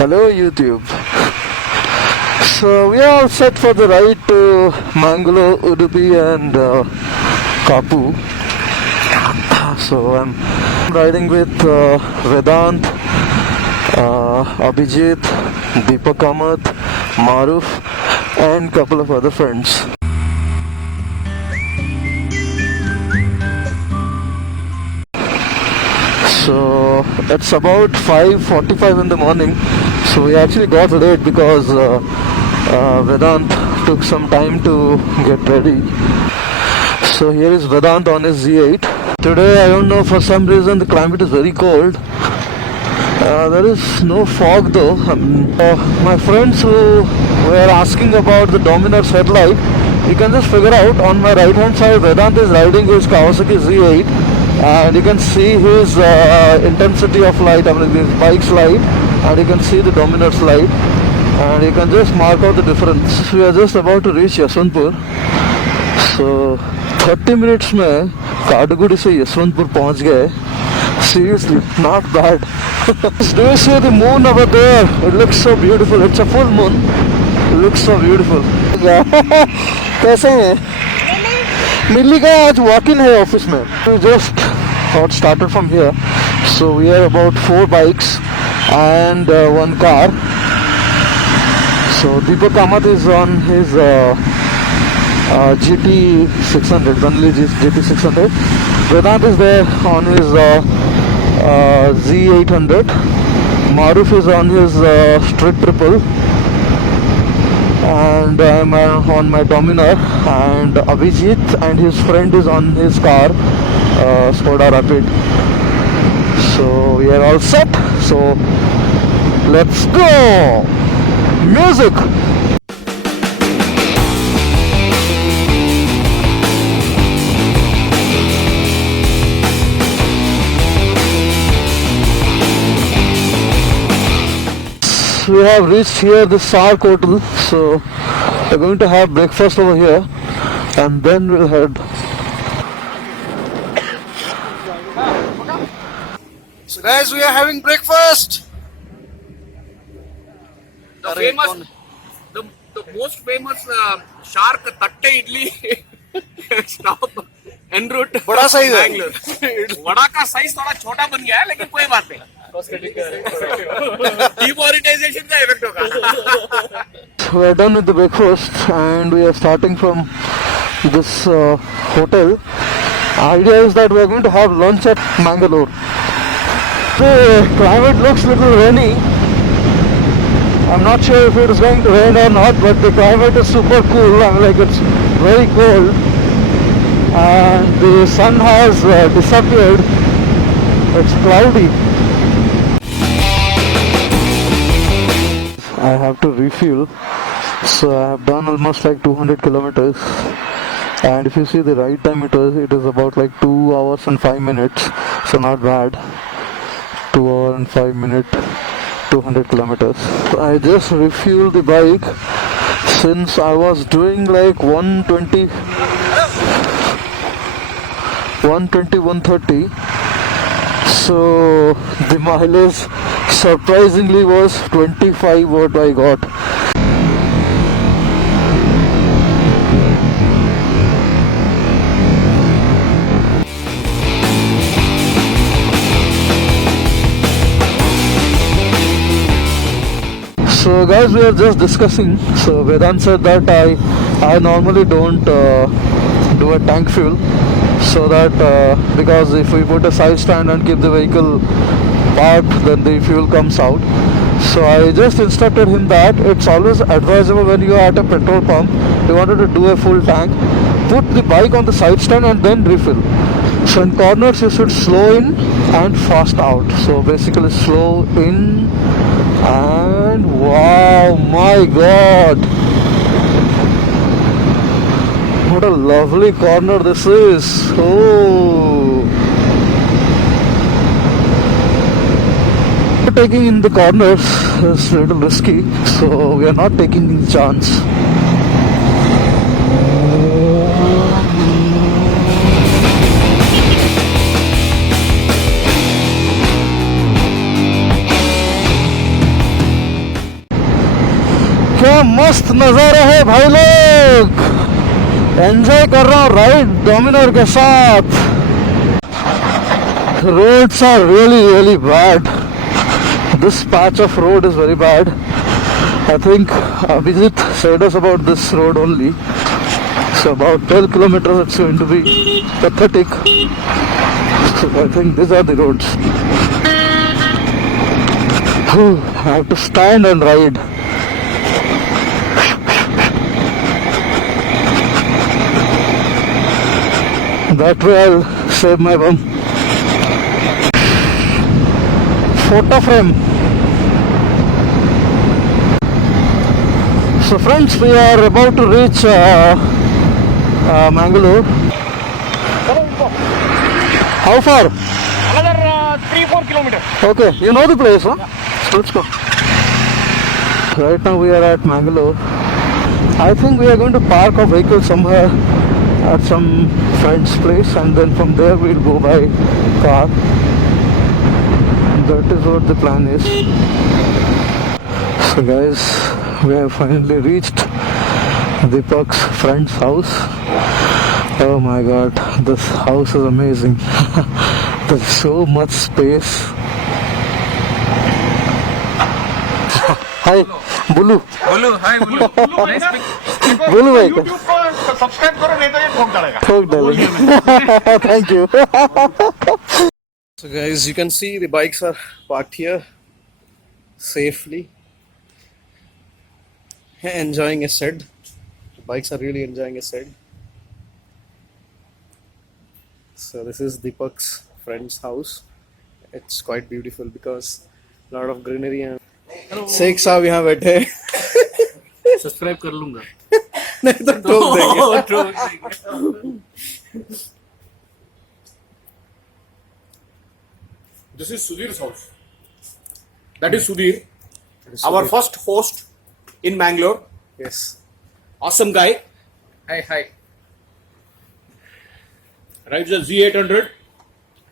Hello YouTube. So we are all set for the ride to Mangalore, Udupi and Kapu. So I'm riding with Vedant, Abhijit, Deepak Ahmed, Maruf and couple of other friends. So it's about 5:45 in the morning. So we actually got late because Vedant took some time to get ready. So here is Vedant on his Z8. Today I don't know, for some reason the climate is very cold. There is no fog though. My friends who were asking about the Dominar headlight, you can just figure out on my right hand side Vedant is riding his Kawasaki Z8 and you can see his intensity of light, I mean his bike's light, and you can see the Dominar's light and you can just mark out the difference. We are just about to reach Yaswantpur. So 30 minutes में काडगुड़ी से यशवंतपुर पहुंच गए. Seriously, not bad. Do you see the moon over there? It looks so beautiful. It's a full moon. It looks so beautiful. कैसे हैं? मिली का आज walk-in है office में. We just got started from here. So we are about 4 bikes and 1 car. So Deepak Ahmed is on his GT 600, Bentley GT 600. Vedant is there on his Z800. Maruf is on his Street Triple. And I'm on my Dominar. And Abhijit and his friend is on his car, Skoda Rapid. So we are all set. So let's go! Music! We have reached here the Sark Hotel, so we're going to have breakfast over here and then we'll head. So guys, we are having breakfast. The famous, the most famous shark tatte idli stop en route बड़ा size है. Bangalore. Vada का size थोड़ा छोटा बन गया है लेकिन कोई बात नहीं. Demonetization का इफेक्ट होगा. We are done with the breakfast and we are starting from this hotel. Idea is that we are going to have lunch at Mangalore. The climate looks a little rainy. I'm not sure if it is going to rain or not, but the climate is super cool. I mean, like, it's very cold and the sun has disappeared. It's cloudy. I have to refuel, so I have done almost like 200 kilometers, and if you see the ride time, it is about like 2 hours and 5 minutes, so not bad. 2 hours and 5 minutes, 200 kilometers. I just refueled the bike since I was doing like 120, 130. So the mileage surprisingly was 25 what I got. So guys, we are just discussing. So Vedant said that I normally don't do a tank fuel, so that because if we put a side stand and keep the vehicle parked, then the fuel comes out. So I just instructed him that it's always advisable when you are at a petrol pump, you wanted to do a full tank, put the bike on the side stand and then refill. So in corners you should slow in and fast out. So basically slow in and wow, my god, what a lovely corner this is. Oh, taking in the corners is a little risky, so we are not taking the chance. क्या मस्त नजारा है भाई लोग, enjoy कर रहा हूँ ride Dominar के साथ। Roads are really bad. This patch of road is very bad. I think Abhijit said us about this road only. So about 12 kilometers it's going to be pathetic. So I think these are the roads. I have to stand and ride. That way I'll save my bum. Photo frame. So friends, we are about to reach Mangalore. How far? Another 3-4 kilometers. Okay, you know the place, huh? So let's go. Right now we are at Mangalore. I think we are going to park our vehicle somewhere at some friend's place, and then from there we'll go by car. That is what the plan is. So guys, we have finally reached Deepak's friend's house. Oh my god, this house is amazing. There's so much space. Hi, Bulu. बोलो हाय बोलो बोलो भाई YouTube पर subscribe करो नहीं तो ये ठोक डालेगा ठोक डालेंगे. Thank you. So guys, you can see the bikes are parked here safely, enjoying a shed. The bikes are really enjoying a shed. So this is Deepak's friend's house. It's quite beautiful because a lot of greenery and Sheikh साहब यहाँ बैठे हैं. Subscribe कर लूंगा नहीं तो ठोक देंगे. This is Sudhir's house. That is Sudhir, our first host in Mangalore. Yes. Awesome guy. Hi. Rides a Z800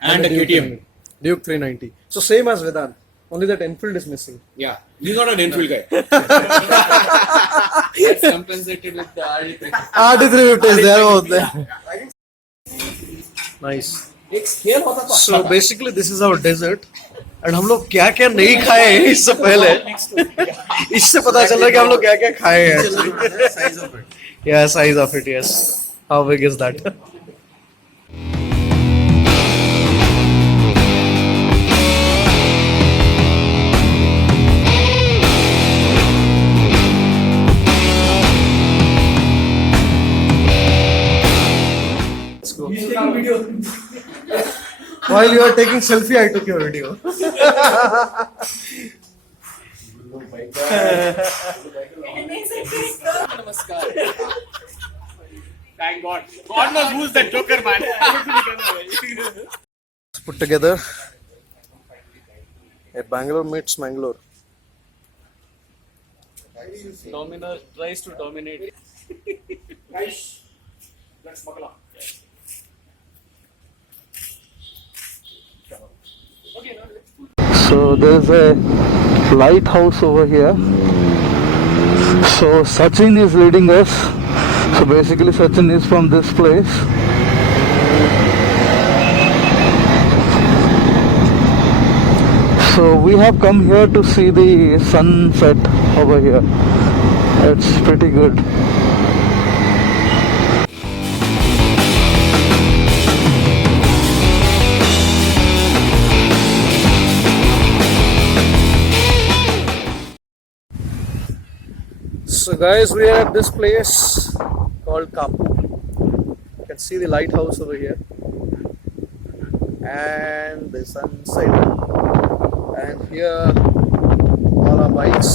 and a KTM. Duke 390. So same as Vedant. Only that Enfield is missing. Yeah, he's not an Enfield guy. That's compensated with the RD3. RD350 is there over there. Nice. एक scale होता था. So basically this is our dessert. And हम लोग क्या क्या नहीं खाए हैं इससे पहले. इससे पता चल रहा है कि हम लोग क्या क्या खाए हैं. Size of it. Yeah, size of it. Yes. How big is that? While you are taking selfie, I took your video. Thank God. God knows who's that joker, man. Put together. A Bangalore meets Mangalore. Dominor tries to dominate. Guys, let's buckle up. So there's a lighthouse over here. So Sachin is leading us. So basically Sachin is from this place. So we have come here to see the sunset over here. It's pretty good. So guys, we are at this place called Kapu. You can see the lighthouse over here and the sunset. And here all our bikes.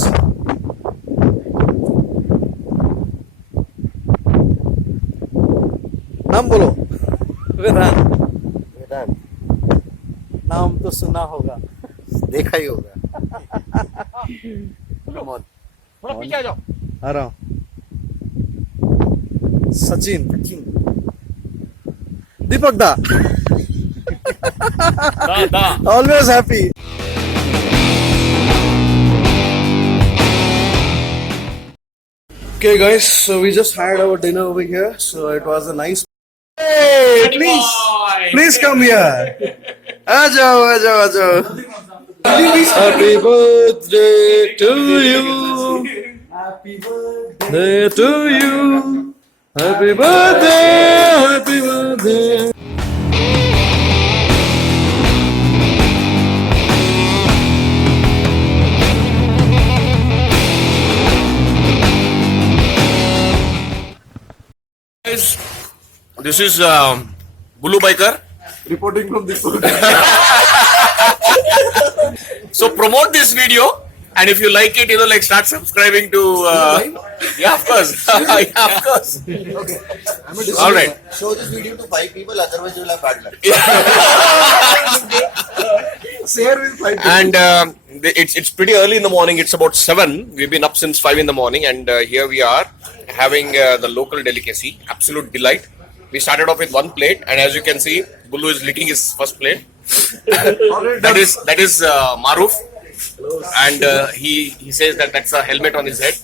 नाम बोलो. वेदांत. नाम तो सुना होगा. देखा ही होगा. थोड़ा पीछे आ जाओ. आ रहा हूँ. सचिन. दीपक दा. Always happy. Okay, guys, so we just had our dinner over here. So it was a nice. Hey, please come here. Ajao, ajao, ajao. Happy birthday to you. Happy birthday to you. Happy birthday, happy birthday. Guys, this is Bulu Biker reporting from this. So promote this video, and if you like it, like start subscribing to. Yeah, of course. Yeah, of course. Okay. All right. Show this video to 5 people, otherwise you'll have bad luck. Share with 5 people. And it's pretty early in the morning. It's about 7. We've been up since 5 in the morning, and here we are having the local delicacy. Absolute delight. We started off with 1 plate, and as you can see, Bulu is licking his first plate. that is Maruf, and he says that that's a helmet on his head.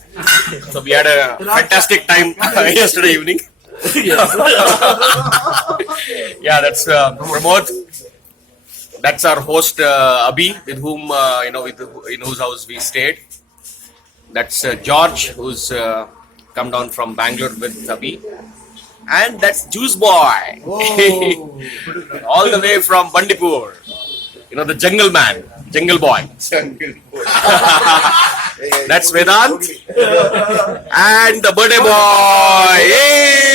So we had a fantastic time yesterday evening. Yeah, that's Pramod. That's our host Abhi, with whom in whose house we stayed. That's George, who's come down from Bangalore with Abhi. And that's Juice Boy, all the way from Bandipur. The jungle man, jungle boy. That's Vedant and the birthday boy. Yay!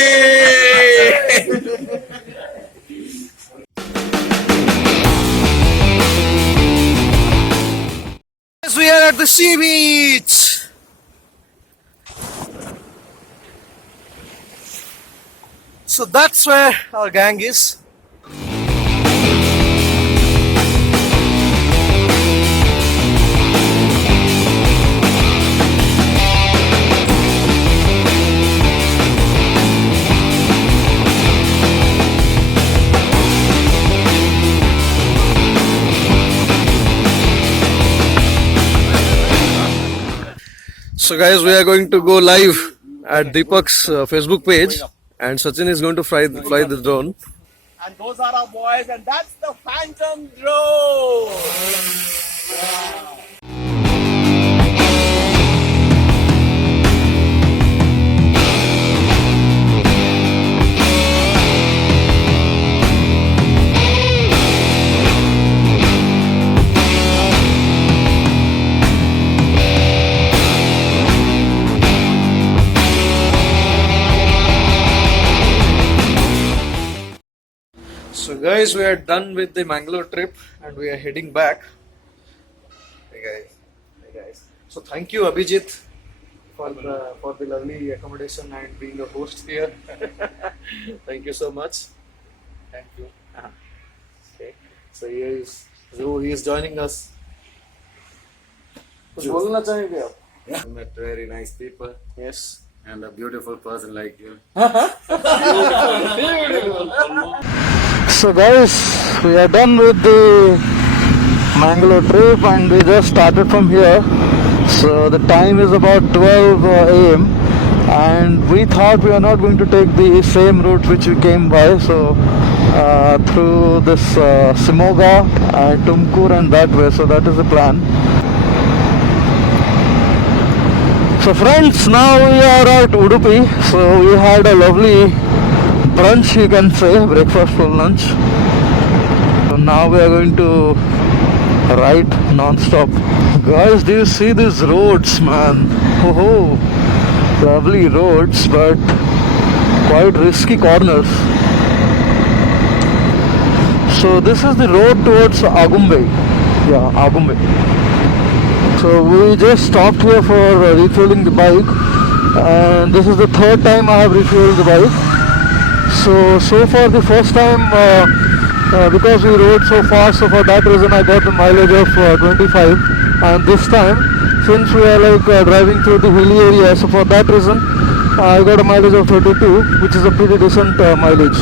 We are at the sea beach. So that's where our gang is. So guys, we are going to go live at Deepak's Facebook page, and Sachin is going to fly the drone. And those are our boys, and that's the Phantom drone. So guys, we are done with the Mangalore trip and we are heading back. Hey guys. So thank you Abhijit for the lovely accommodation and being a host here. Thank you so much. Thank you. Okay. So he is joining us. कुछ बोलना चाहेंगे आप? I met very nice people Yes. and a beautiful person like you. So guys, we are done with the Mangalore trip and we just started from here. So the time is about 12 a.m. and we thought we are not going to take the same route which we came by. So through this Simoga and Tumkur and that way. So that is the plan. So friends, now we are at Udupi. So we had a lovely brunch, you can say, breakfast for lunch. So now we are going to ride non-stop. Guys, do you see these roads, man? Oh, lovely roads, but quite risky corners. So this is the road towards Agumbe. Yeah, Agumbe. So we just stopped here for refueling the bike, and this is the 3rd time I have refueled the bike. So far the first time, because we rode so fast, so for that reason I got the mileage of 25, and this time, since we are driving through the hilly area, so for that reason I got a mileage of 32, which is a pretty decent mileage.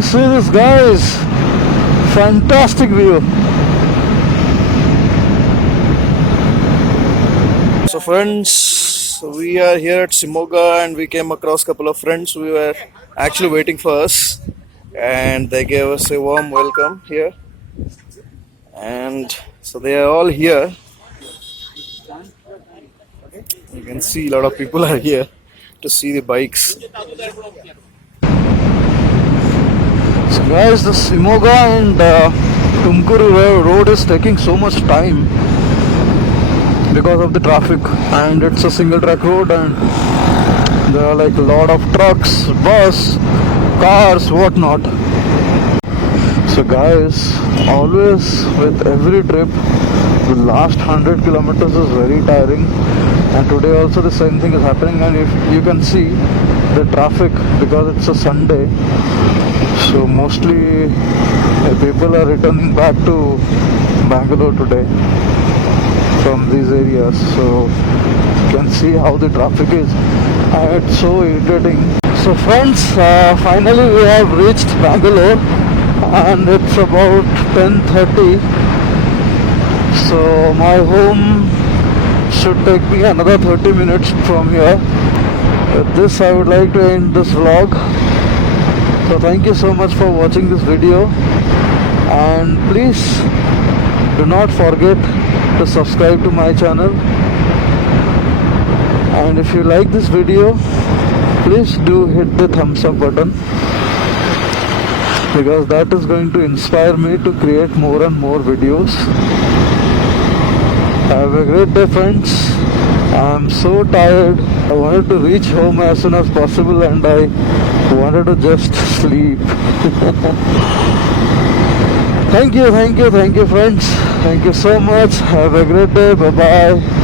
you see this, guys? Fantastic view. So friends, we are here at Simoga and we came across a couple of friends who were actually waiting for us, and they gave us a warm welcome here. And so they are all here. You can see a lot of people are here to see the bikes. So guys, the Simoga and Tumkuru road is taking so much time because of the traffic, and it's a single track road, and there are like a lot of trucks, bus, cars, whatnot. So guys, always with every trip, the last 100 kilometers is very tiring, and today also the same thing is happening. And if you can see the traffic, because it's a Sunday, so mostly people are returning back to Bangalore today from these areas. So you can see how the traffic is, and it's so irritating. So friends, finally we have reached Bangalore, and it's about 10:30. So my home should take me another 30 minutes from here. With this, I would like to end this vlog. So thank you so much for watching this video, and please do not forget to subscribe to my channel. And if you like this video, please do hit the thumbs up button, because that is going to inspire me to create more and more videos. Have a great day, friends. I'm so tired. I wanted to reach home as soon as possible, and I wanted to just sleep. Thank you, friends. Thank you so much. Have a great day. Bye bye.